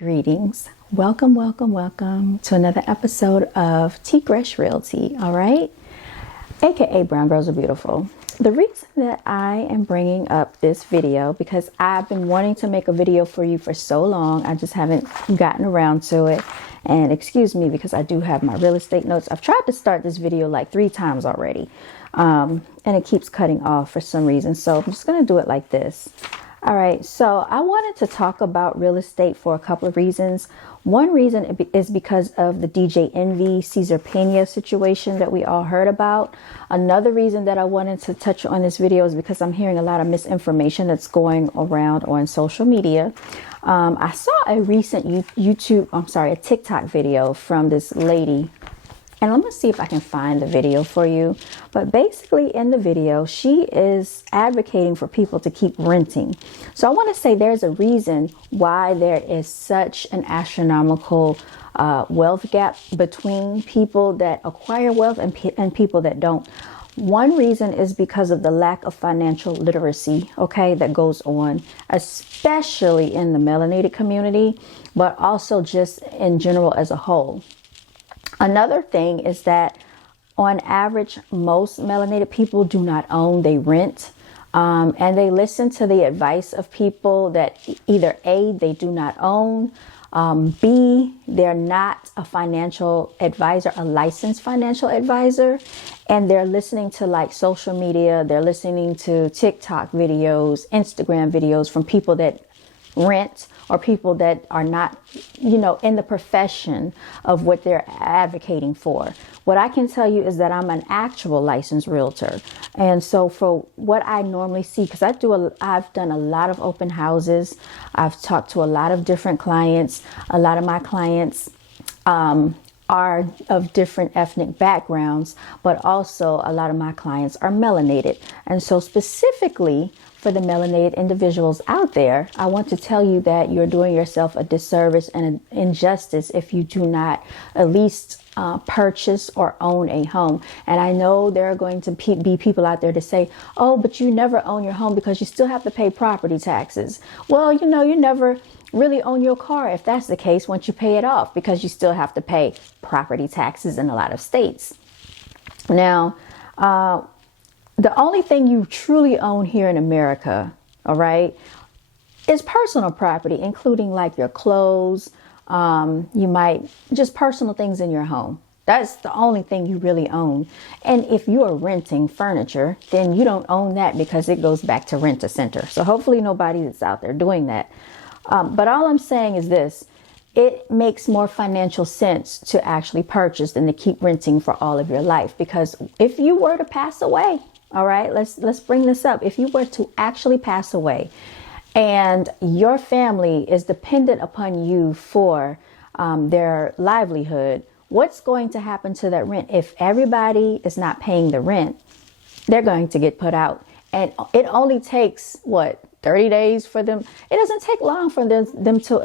Greetings. Welcome, welcome, welcome to another episode of T Gresh Realty, all right? AKA Brown Girls Are Beautiful. The reason that I am bringing up this video, because I've been wanting to make a video for you for so long, I just haven't gotten around to it. And excuse me, because I do have my real estate notes. I've tried to start this video like 3 times already, and it keeps cutting off for some reason. So I'm just going to do it like this. All right, so I wanted to talk about real estate for a couple of reasons. One reason is because of the DJ Envy, Cesar Pena situation that we all heard about. Another reason that I wanted to touch on this video is because I'm hearing a lot of misinformation that's going around on social media. I saw a recent a TikTok video from this lady. And let me see if I can find the video for you. But basically in the video, she is advocating for people to keep renting. So I want to say there's a reason why there is such an astronomical wealth gap between people that acquire wealth and people that don't. One reason is because of the lack of financial literacy, okay, that goes on, especially in the melanated community, but also just in general as a whole. Another thing is that on average, most melanated people do not own, they rent. And they listen to the advice of people that either A, they do not own, B, they're not a financial advisor, a licensed financial advisor, and they're listening to like social media, they're listening to TikTok videos, Instagram videos from people that rent or people that are not, in the profession of what they're advocating for. What I can tell you is that I'm an actual licensed realtor. And so for what I normally see, because I've done a lot of open houses. I've talked to a lot of different clients. A lot of my clients, are of different ethnic backgrounds, but also a lot of my clients are melanated. And so specifically for the melanated individuals out there, I want to tell you that you're doing yourself a disservice and an injustice if you do not at least purchase or own a home. And I know there are going to be people out there to say, oh, but you never own your home because you still have to pay property taxes. Well, you never really own your car if that's the case once you pay it off, because you still have to pay property taxes in a lot of states. Now, the only thing you truly own here in America, all right, is personal property, including like your clothes. You might just personal things in your home. That's the only thing you really own. And if you are renting furniture, then you don't own that because it goes back to Rent-A-Center. So hopefully nobody is out there doing that. But all I'm saying is this. It makes more financial sense to actually purchase than to keep renting for all of your life. Because if you were to pass away, all right, let's bring this up. If you were to actually pass away and your family is dependent upon you for their livelihood, what's going to happen to that rent? If everybody is not paying the rent, they're going to get put out. And it only takes, 30 days for them. It doesn't take long for them to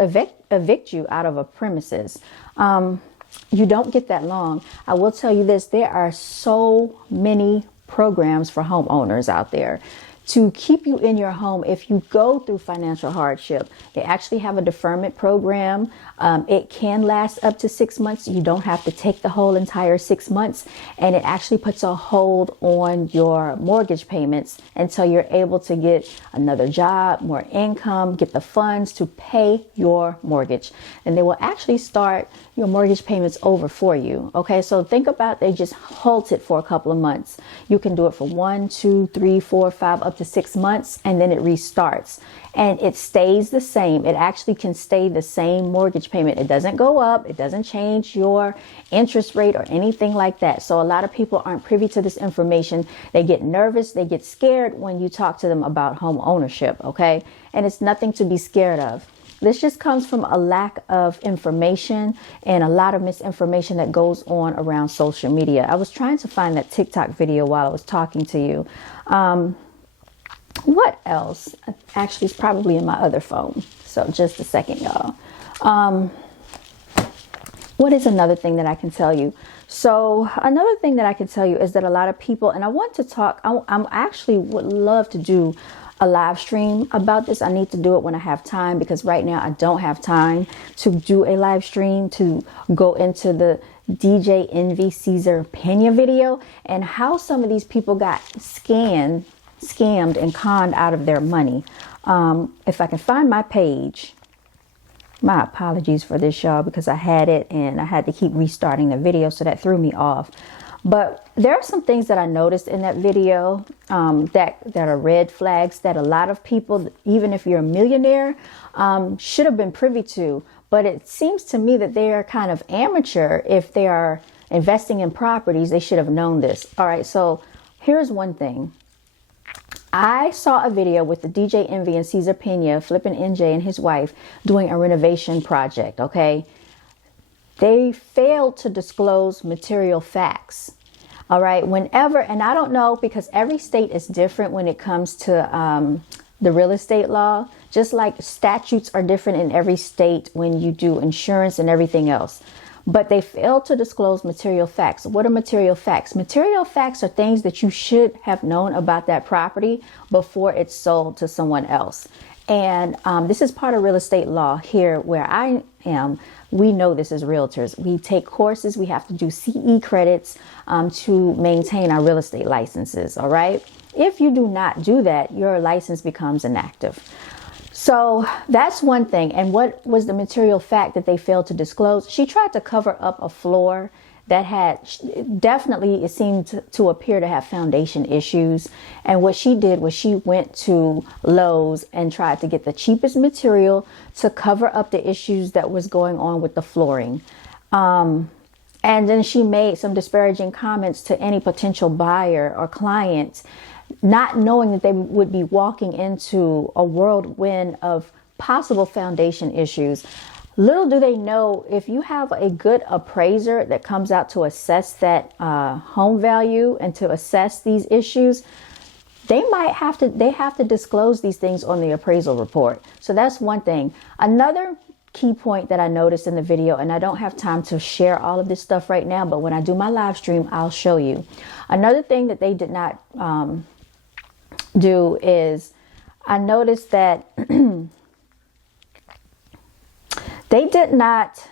evict you out of a premises. You don't get that long. I will tell you this, there are so many programs for homeowners out there to keep you in your home if you go through financial hardship. They actually have a deferment program. It can last up to 6 months. You don't have to take the whole entire 6 months. And it actually puts a hold on your mortgage payments until you're able to get another job, more income, get the funds to pay your mortgage. And they will actually start your mortgage payments over for you. Okay, so think about, they just halt it for a couple of months. You can do it for 1, 2, 3, 4, 5, up to 6 months, and then it restarts. And it stays the same. It actually can stay the same mortgage payment. It doesn't go up. It doesn't change your interest rate or anything like that. So a lot of people aren't privy to this information. They get nervous. They get scared when you talk to them about home ownership. Okay. And it's nothing to be scared of. This just comes from a lack of information and a lot of misinformation that goes on around social media. I was trying to find that TikTok video while I was talking to you. What else? Actually, it's probably in my other phone. So just a second, y'all. What is another thing that I can tell you? So another thing that I can tell you is that a lot of people, and I want to talk, I'm actually would love to do a live stream about this. I need to do it when I have time, because right now I don't have time to do a live stream to go into the DJ Envy Cesar Pena video and how some of these people got scammed and conned out of their money. If I can find my page, my apologies for this, y'all, because I had it and I had to keep restarting the video, so that threw me off. But there are some things that I noticed in that video that are red flags that a lot of people, even if you're a millionaire, should have been privy to. But it seems to me that they are kind of amateur. If they are investing in properties, they should have known this. All right, so here's one thing. I saw a video with the DJ Envy and Cesar Pena, Flippin' NJ, and his wife doing a renovation project, okay? They failed to disclose material facts. All right, whenever, and I don't know, because every state is different when it comes to the real estate law, just like statutes are different in every state when you do insurance and everything else. But they failed to disclose material facts. What are material facts? Material facts are things that you should have known about that property before it's sold to someone else. And this is part of real estate law here where I am. We know this as realtors. We take courses. We have to do CE credits to maintain our real estate licenses. All right. If you do not do that, your license becomes inactive. So that's one thing. And what was the material fact that they failed to disclose? She tried to cover up a floor that had definitely, it seemed to appear to have foundation issues. And what she did was she went to Lowe's and tried to get the cheapest material to cover up the issues that was going on with the flooring. And then she made some disparaging comments to any potential buyer or client, not knowing that they would be walking into a whirlwind of possible foundation issues. Little do they know, if you have a good appraiser that comes out to assess that home value and to assess these issues, they have to disclose these things on the appraisal report. So that's one thing. Another key point that I noticed in the video, and I don't have time to share all of this stuff right now, but when I do my live stream, I'll show you. Another thing that they did not do is, I noticed that they did not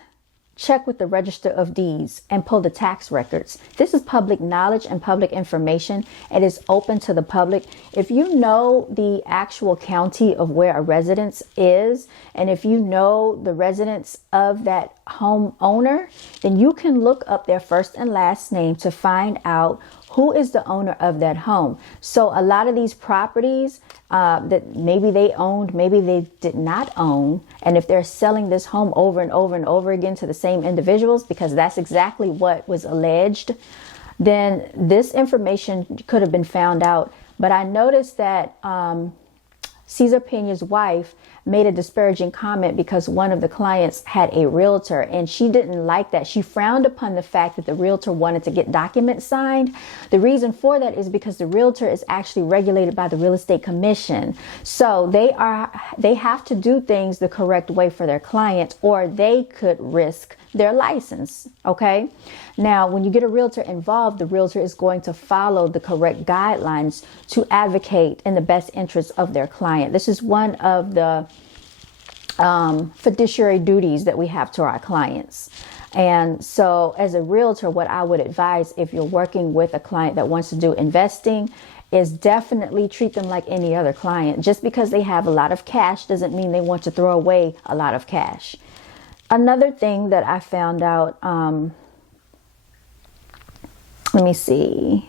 check with the Register of Deeds and pull the tax records. This is public knowledge and public information. It is open to the public. If you know the actual county of where a residence is, and if you know the residence of that homeowner, then you can look up their first and last name to find out who is the owner of that home. So a lot of these properties that maybe they owned, maybe they did not own. And if they're selling this home over and over and over again to the same individuals, because that's exactly what was alleged, then this information could have been found out. But I noticed that Cesar Pena's wife made a disparaging comment because one of the clients had a realtor, and she didn't like that. She frowned upon the fact that the realtor wanted to get documents signed. The reason for that is because the realtor is actually regulated by the Real Estate Commission. So they have to do things the correct way for their client, or they could risk their license. Okay. Now, when you get a realtor involved, the realtor is going to follow the correct guidelines to advocate in the best interest of their client. This is one of the fiduciary duties that we have to our clients. And so as a realtor, what I would advise if you're working with a client that wants to do investing is definitely treat them like any other client. Just because they have a lot of cash doesn't mean they want to throw away a lot of cash. Another thing that I found out, let me see.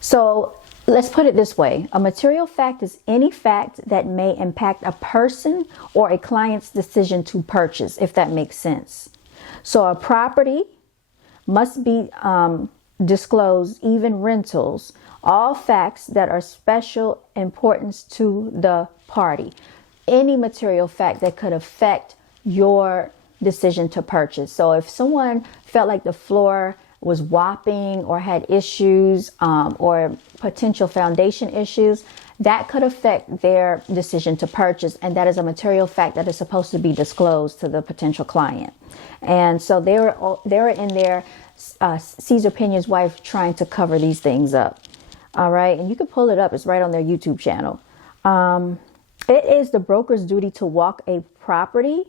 So let's put it this way. A material fact is any fact that may impact a person or a client's decision to purchase, if that makes sense. So a property must be disclosed, even rentals, all facts that are special importance to the party. Any material fact that could affect your decision to purchase. So if someone felt like the floor was whopping or had issues or potential foundation issues, that could affect their decision to purchase. And that is a material fact that is supposed to be disclosed to the potential client. And so they were in there, Cesar Pena's wife, trying to cover these things up. All right. And you can pull it up. It's right on their YouTube channel. It is the broker's duty to walk a property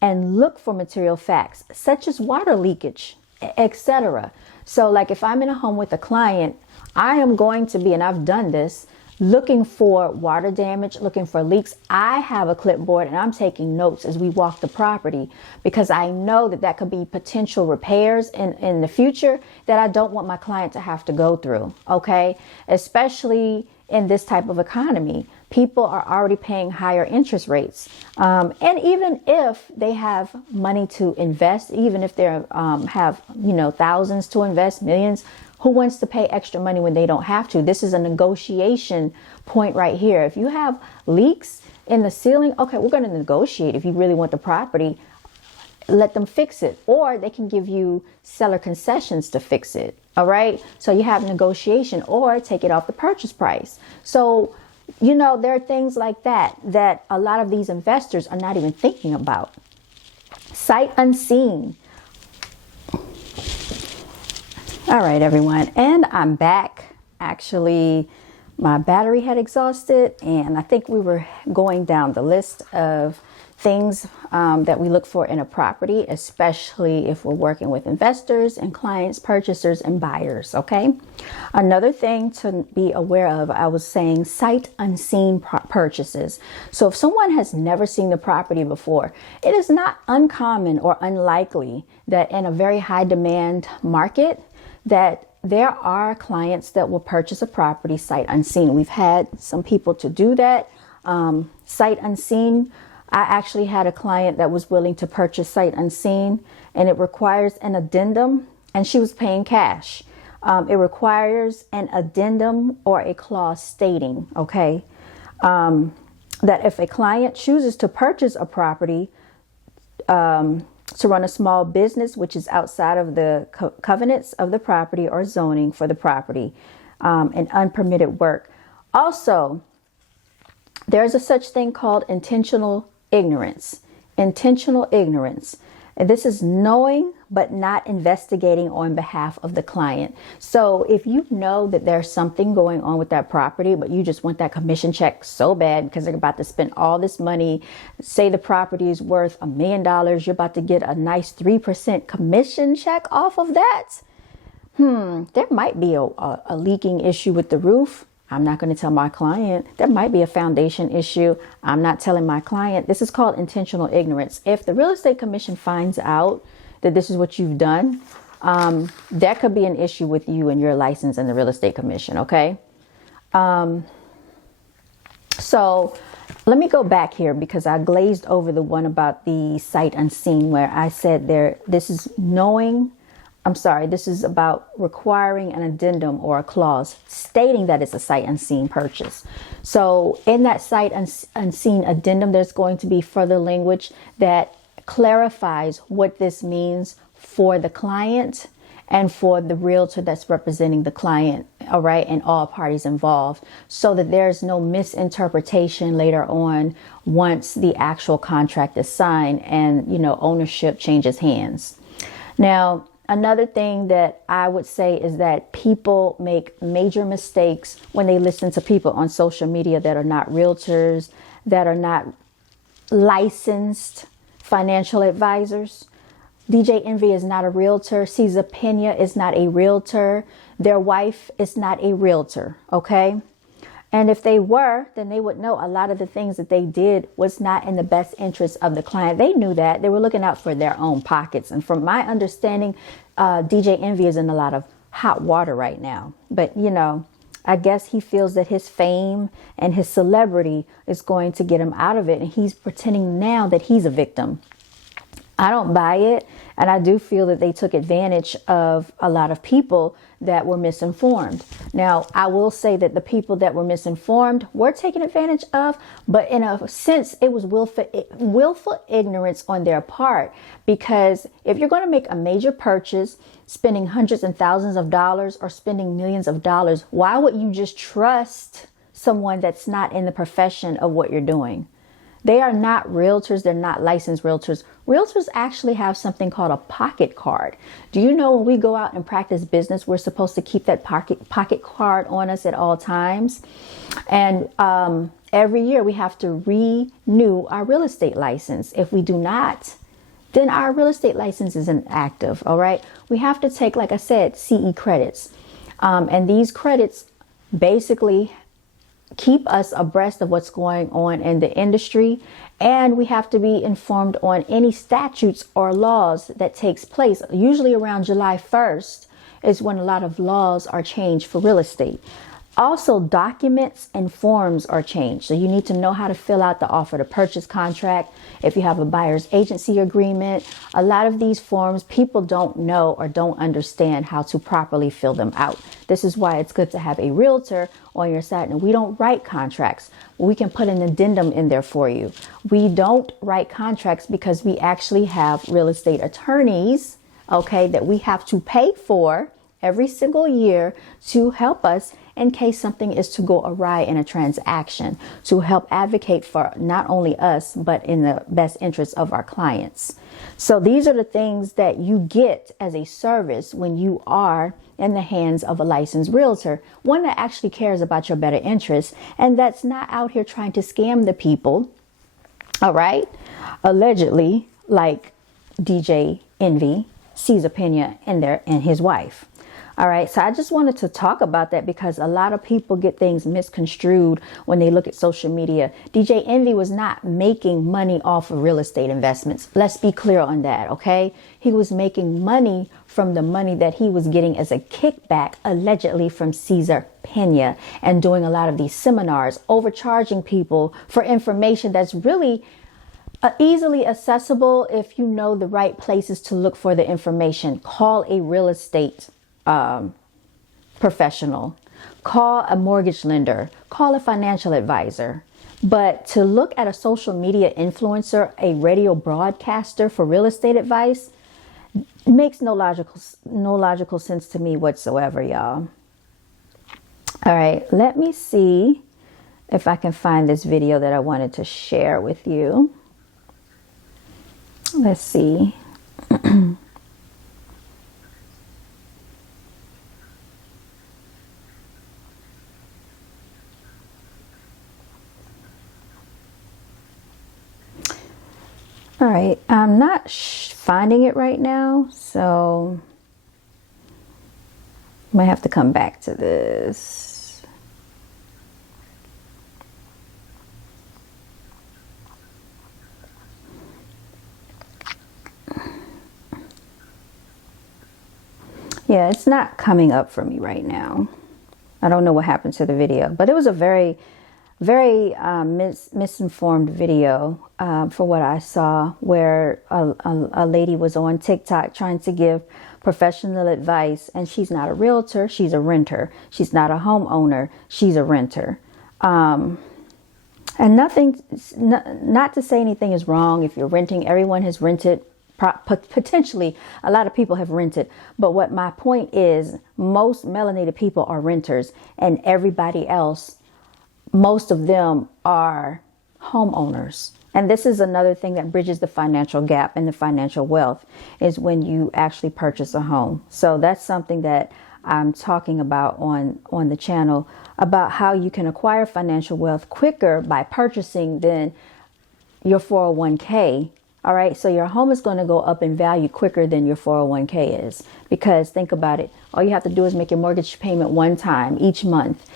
and look for material facts such as water leakage, etc. So like if I'm in a home with a client, I am going to be, and I've done this, looking for water damage, looking for leaks. I have a clipboard and I'm taking notes as we walk the property because I know that that could be potential repairs in the future that I don't want my client to have to go through. Okay. Especially in this type of economy, people are already paying higher interest rates. And even if they have money to invest, even if they have, thousands to invest, millions, who wants to pay extra money when they don't have to? This is a negotiation point right here. If you have leaks in the ceiling, okay, we're going to negotiate. If you really want the property, let them fix it, or they can give you seller concessions to fix it. All right. So you have negotiation, or take it off the purchase price. So, there are things like that a lot of these investors are not even thinking about. Sight unseen. All right, everyone. And I'm back. Actually, my battery had exhausted, and I think we were going down the list of things that we look for in a property, especially if we're working with investors and clients, purchasers and buyers. Okay. Another thing to be aware of, I was saying sight unseen purchases. So if someone has never seen the property before, it is not uncommon or unlikely that in a very high demand market that there are clients that will purchase a property sight unseen. We've had some people to do that. Sight unseen. I actually had a client that was willing to purchase sight unseen, and it requires an addendum, and she was paying cash. It requires an addendum or a clause stating, okay, that if a client chooses to purchase a property to run a small business, which is outside of the covenants of the property or zoning for the property, and unpermitted work. Also, there's a such thing called intentional ignorance. Intentional ignorance. And this is knowing but not investigating on behalf of the client. So if you know that there's something going on with that property, but you just want that commission check so bad because they're about to spend all this money, say the property is worth $1 million, you're about to get a nice 3% commission check off of that. There might be a leaking issue with the roof. I'm not going to tell my client. There might be a foundation issue. I'm not telling my client. This is called intentional ignorance. If the real estate commission finds out that this is what you've done, that could be an issue with you and your license and the real estate commission. Okay. So let me go back here because I glazed over the one about the sight unseen where I said this is about requiring an addendum or a clause stating that it's a sight unseen purchase. So in that sight unseen addendum, there's going to be further language that clarifies what this means for the client and for the realtor that's representing the client. All right. And all parties involved, so that there's no misinterpretation later on once the actual contract is signed and, ownership changes hands. Now, another thing that I would say is that people make major mistakes when they listen to people on social media that are not realtors, that are not licensed financial advisors. DJ Envy is not a realtor. Cesar Pena is not a realtor. Their wife is not a realtor. Okay. And if they were, then they would know a lot of the things that they did was not in the best interest of the client. They knew that. They were looking out for their own pockets. And from my understanding, DJ Envy is in a lot of hot water right now. But, I guess he feels that his fame and his celebrity is going to get him out of it. And he's pretending now that he's a victim. I don't buy it. And I do feel that they took advantage of a lot of people that were misinformed. Now, I will say that the people that were misinformed were taken advantage of, but in a sense, it was willful ignorance on their part. Because if you're going to make a major purchase, spending hundreds and thousands of dollars or spending millions of dollars, why would you just trust someone that's not in the profession of what you're doing? They are not realtors. They're not licensed realtors. Realtors actually have something called a pocket card. Do you know when we go out and practice business, we're supposed to keep that pocket card on us at all times? And every year we have to renew our real estate license. If we do not, then our real estate license isn't active. All right. We have to take, like I said, CE credits. And these credits basically keep us abreast of what's going on in the industry, and we have to be informed on any statutes or laws that takes place. Usually around July 1st is when a lot of laws are changed for real estate. Also, documents and forms are changed. So you need to know how to fill out the offer to purchase contract. If you have a buyer's agency agreement, a lot of these forms, people don't know or don't understand how to properly fill them out. This is why it's good to have a realtor on your side. And we don't write contracts. We can put an addendum in there for you. We don't write contracts because we actually have real estate attorneys, okay, that we have to pay for every single year to help us in case something is to go awry in a transaction, to help advocate for not only us, but in the best interest of our clients. So these are the things that you get as a service when you are in the hands of a licensed realtor, one that actually cares about your better interests and that's not out here trying to scam the people. All right. Allegedly, like DJ Envy, Cesar Pena, and his wife. All right. So I just wanted to talk about that because a lot of people get things misconstrued when they look at social media. DJ Envy was not making money off of real estate investments. Let's be clear on that. OK, he was making money from the money that he was getting as a kickback, allegedly from Cesar Pena, and doing a lot of these seminars, overcharging people for information that's really easily accessible. If you know the right places to look for the information, call a real estate professional, call a mortgage lender, call a financial advisor. But to look at a social media influencer, a radio broadcaster for real estate advice makes no logical sense to me whatsoever, y'all. All right, let me see if I can find this video that I wanted to share with you. Let's see. All right, I'm not finding it right now, so I might have to come back to this. Yeah, it's not coming up for me right now. I don't know what happened to the video, but it was a very misinformed video for what I saw, where a lady was on TikTok trying to give professional advice, and she's not a realtor, she's a renter. She's not a homeowner, she's a renter. And nothing, not to say anything is wrong if you're renting. Everyone has rented. Potentially, a lot of people have rented. But what my point is, most melanated people are renters, and everybody else, most of them are homeowners. And this is another thing that bridges the financial gap and the financial wealth, is when you actually purchase a home. So that's something that I'm talking about on the channel, about how you can acquire financial wealth quicker by purchasing than your 401k. All right. So your home is going to go up in value quicker than your 401k is, because think about it. All you have to do is make your mortgage payment one time each month.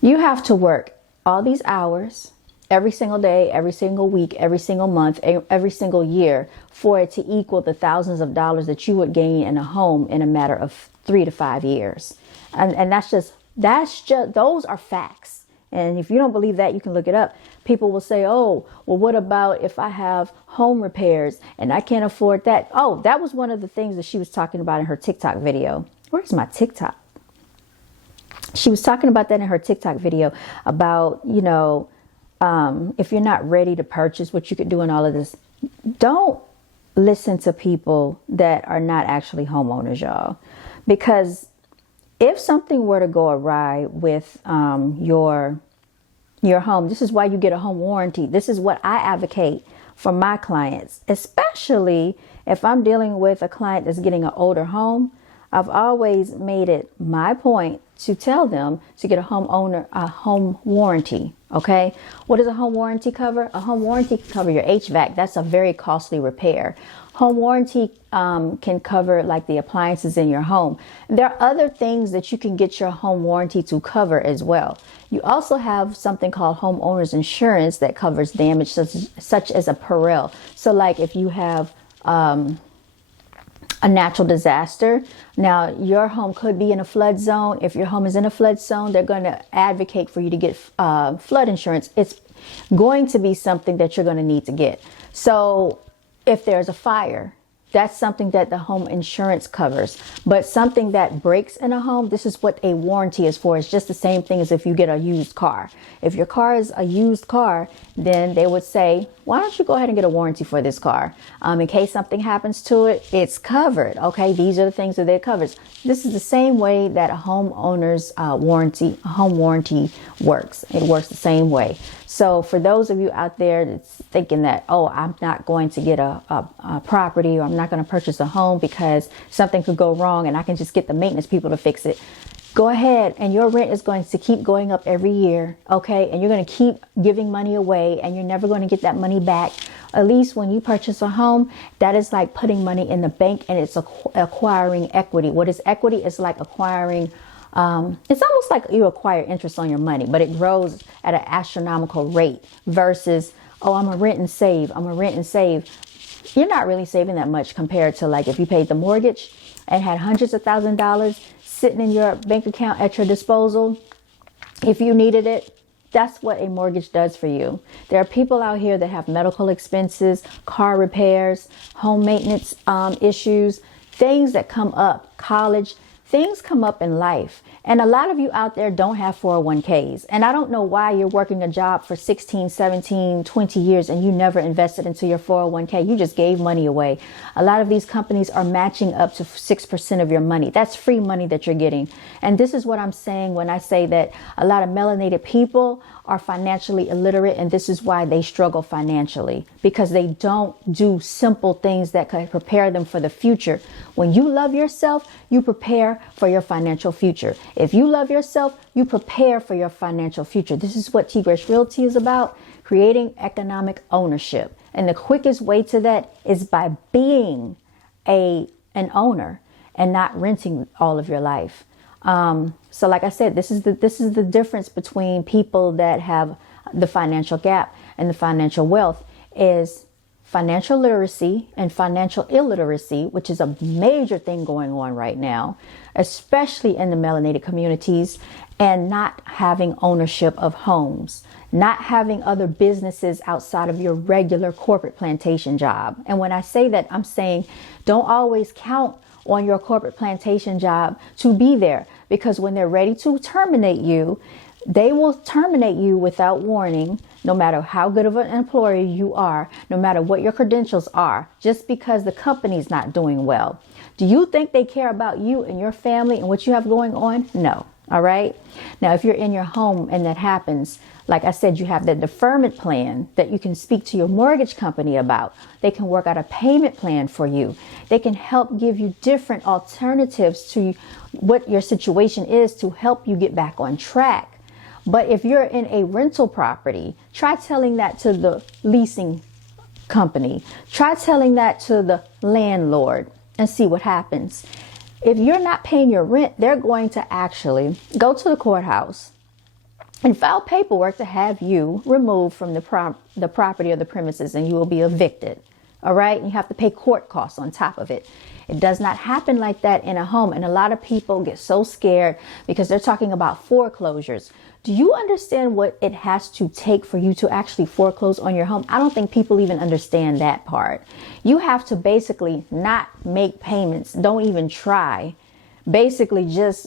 You have to work all these hours every single day, every single week, every single month, every single year for it to equal the thousands of dollars that you would gain in a home in a matter of 3 to 5 years. And that's just, those are facts. And if you don't believe that, you can look it up. People will say, oh, well, what about if I have home repairs and I can't afford that? Oh, that was one of the things that she was talking about in her TikTok video. Where's my TikTok? She was talking about that in her TikTok video about, if you're not ready to purchase, what you could do in all of this. Don't listen to people that are not actually homeowners, y'all. Because if something were to go awry with your your home. This is why you get a home warranty. This is what I advocate for my clients, especially if I'm dealing with a client that's getting an older home. I've always made it my point to tell them to get a home warranty. Okay. What does a home warranty cover? A home warranty can cover your HVAC. That's a very costly repair. Home warranty can cover like the appliances in your home. There are other things that you can get your home warranty to cover as well. You also have something called homeowner's insurance that covers damage such as a peril. So like if you have a natural disaster. Now, your home could be in a flood zone. If your home is in a flood zone, they're going to advocate for you to get flood insurance. It's going to be something that you're going to need to get. So if there's a fire, that's something that the home insurance covers. But something that breaks in a home, this is what a warranty is for. It's just the same thing as if you get a used car. If your car is a used car, then they would say, why don't you go ahead and get a warranty for this car? In case something happens to it, it's covered. Okay, these are the things that it covers. This is the same way that a homeowner's home warranty works. It works the same way. So for those of you out there that's thinking that, oh, I'm not going to get a property, or I'm not going to purchase a home because something could go wrong and I can just get the maintenance people to fix it. Go ahead, and your rent is going to keep going up every year. Okay. And you're going to keep giving money away, and you're never going to get that money back. At least when you purchase a home, that is like putting money in the bank, and it's acquiring equity. What is equity? It's like acquiring it's almost like you acquire interest on your money, but it grows at an astronomical rate versus, oh, I'm a rent and save. You're not really saving that much compared to like if you paid the mortgage and had hundreds of thousands of dollars sitting in your bank account at your disposal. If you needed it, that's what a mortgage does for you. There are people out here that have medical expenses, car repairs, home maintenance issues, things that come up, college. Things come up in life, and a lot of you out there don't have 401ks. And I don't know why you're working a job for 16, 17, 20 years and you never invested into your 401k. You just gave money away. A lot of these companies are matching up to 6% of your money. That's free money that you're getting. And this is what I'm saying when I say that a lot of melanated people are financially illiterate, and this is why they struggle financially, because they don't do simple things that could prepare them for the future. When you love yourself, you prepare for your financial future. If you love yourself, you prepare for your financial future. This is what T-Gresh Realty is about, creating economic ownership. And the quickest way to that is by being an owner and not renting all of your life. So like I said, this is the difference between people that have the financial gap and the financial wealth is financial literacy and financial illiteracy, which is a major thing going on right now, especially in the melanated communities, and not having ownership of homes, not having other businesses outside of your regular corporate plantation job. And when I say that, I'm saying don't always count on your corporate plantation job to be there, because when they're ready to terminate you, they will terminate you without warning, no matter how good of an employee you are, no matter what your credentials are, just because the company's not doing well. Do you think they care about you and your family and what you have going on? No. All right. Now, if you're in your home and that happens, like I said, you have the deferment plan that you can speak to your mortgage company about. They can work out a payment plan for you. They can help give you different alternatives to what your situation is to help you get back on track. But if you're in a rental property, try telling that to the leasing company. Try telling that to the landlord and see what happens. If you're not paying your rent, they're going to actually go to the courthouse and file paperwork to have you removed from the property or the premises, and you will be evicted. All right. And you have to pay court costs on top of it. It does not happen like that in a home. And a lot of people get so scared because they're talking about foreclosures. Do you understand what it has to take for you to actually foreclose on your home? I don't think people even understand that part. You have to basically not make payments. Don't even try. Basically just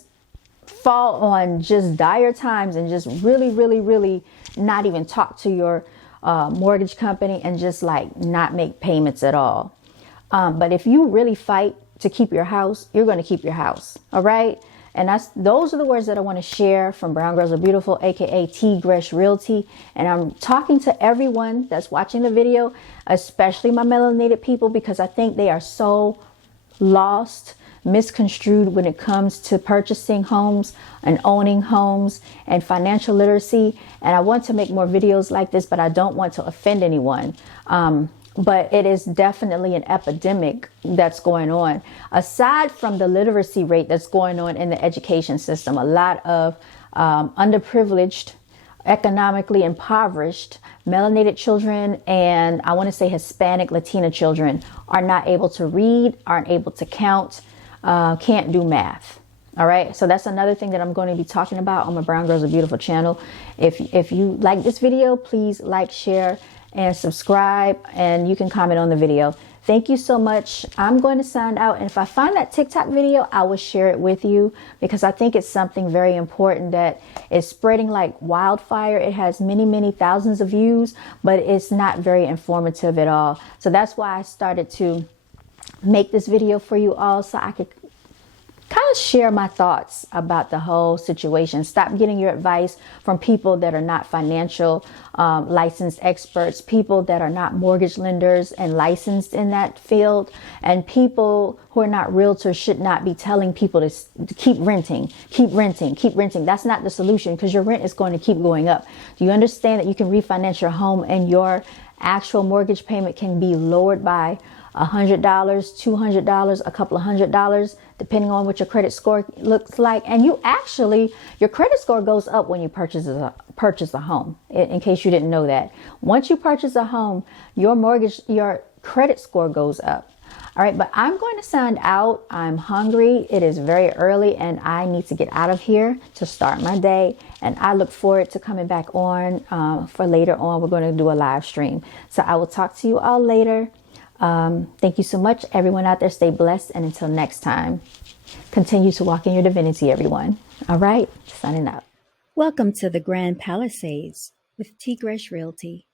fall on just dire times and just really not even talk to your mortgage company and just like not make payments at all. But if you really fight to keep your house, you're going to keep your house. All right. And those are the words that I want to share from Brown Girls Are Beautiful, aka T Gresh Realty. And I'm talking to everyone that's watching the video, especially my melanated people, because I think they are so lost, misconstrued when it comes to purchasing homes and owning homes and financial literacy. And I want to make more videos like this, but I don't want to offend anyone. But it is definitely an epidemic that's going on. Aside from the literacy rate that's going on in the education system, a lot of underprivileged, economically impoverished, melanated children, and I want to say Hispanic, Latina children are not able to read, aren't able to count, can't do math. All right. So that's another thing that I'm going to be talking about on my Brown Girls Are Beautiful channel. If you like this video, please like, share, and subscribe, and you can comment on the video. Thank you so much. I'm going to sign out, and if I find that TikTok video, I will share it with you, because I think it's something very important that is spreading like wildfire. It has many, many thousands of views, but it's not very informative at all. So that's why I started to make this video for you all, so I could kind of share my thoughts about the whole situation. Stop getting your advice from people that are not financial licensed experts, people that are not mortgage lenders and licensed in that field, and people who are not realtors should not be telling people to keep renting, keep renting, keep renting. That's not the solution, because your rent is going to keep going up. Do you understand that you can refinance your home and your actual mortgage payment can be lowered by $100, $200, a couple of $100, depending on what your credit score looks like. And your credit score goes up when you purchase a home, in case you didn't know that. Once you purchase a home, your credit score goes up. All right, but I'm going to sign out. I'm hungry. It is very early and I need to get out of here to start my day. And I look forward to coming back on for later on. We're going to do a live stream. So I will talk to you all later. Thank you so much, everyone out there. Stay blessed. And until next time, continue to walk in your divinity, everyone. All right, signing out. Welcome to the Grand Palisades with T Gresh Realty.